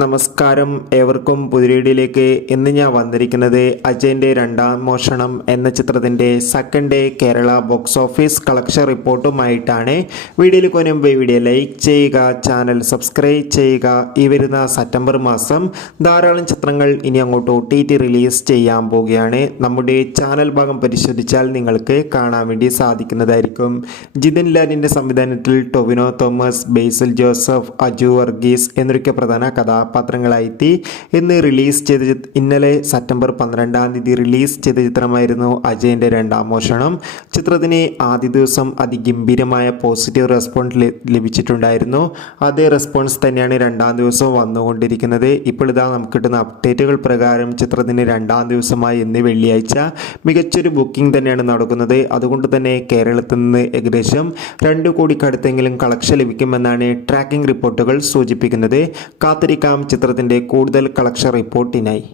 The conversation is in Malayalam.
നമസ്കാരം, ഏവർക്കും പുതിരീടിയിലേക്ക്. ഇന്ന് ഞാൻ വന്നിരിക്കുന്നത് അജയൻ്റെ രണ്ടാം മോഷണം എന്ന ചിത്രത്തിൻ്റെ second day Kerala box office collection റിപ്പോർട്ടുമായിട്ടാണ്. വീഡിയോയിൽ മുൻപ് വീഡിയോ ലൈക്ക് ചെയ്യുക, ചാനൽ സബ്സ്ക്രൈബ് ചെയ്യുക. ഈ വരുന്ന സെപ്റ്റംബർ മാസം ധാരാളം ചിത്രങ്ങൾ ഇനി അങ്ങോട്ട് OTT റിലീസ് ചെയ്യാൻ പോവുകയാണ്. നമ്മുടെ ചാനൽ ഭാഗം പരിശോധിച്ചാൽ നിങ്ങൾക്ക് കാണാൻ വേണ്ടി സാധിക്കുന്നതായിരിക്കും. ജിതിൻ ലാലിൻ്റെ സംവിധാനത്തിൽ ടൊവിനോ തോമസ്, ബേസിൽ ജോസഫ്, അജു വർഗീസ് എന്നൊക്കെ പ്രധാന കഥാപാത്രങ്ങളായി ഇന്നലെ സെപ്റ്റംബർ 12 റിലീസ് ചെയ്ത ചിത്രമായിരുന്നു അജയൻ്റെ രണ്ടാം മോഷണം. ചിത്രത്തിന് ആദ്യ ദിവസം അതിഗംഭീരമായ പോസിറ്റീവ് റെസ്പോൺസ് ലഭിച്ചിട്ടുണ്ടായിരുന്നു. അതേ റെസ്പോൺസ് തന്നെയാണ് രണ്ടാം ദിവസം വന്നുകൊണ്ടിരിക്കുന്നത്. ഇപ്പോൾ നമുക്ക് കിട്ടുന്ന അപ്ഡേറ്റുകൾ പ്രകാരം ചിത്രത്തിന് രണ്ടാം ദിവസമായി ഇന്ന് വെള്ളിയാഴ്ച മികച്ചൊരു ബുക്കിംഗ് തന്നെയാണ് നടക്കുന്നത്. അതുകൊണ്ട് തന്നെ കേരളത്തിൽ നിന്ന് ഏകദേശം 2 കോടിക്കടുത്തെങ്കിലും കളക്ഷൻ ലഭിക്കുമെന്നാണ് ട്രാക്കിംഗ് റിപ്പോർട്ടുകൾ സൂചിപ്പിക്കുന്നത്. കാത്തിരിക്കാം ചിത്രത്തിൻ്റെ കൂടുതൽ കളക്ഷൻ റിപ്പോർട്ടിനായി.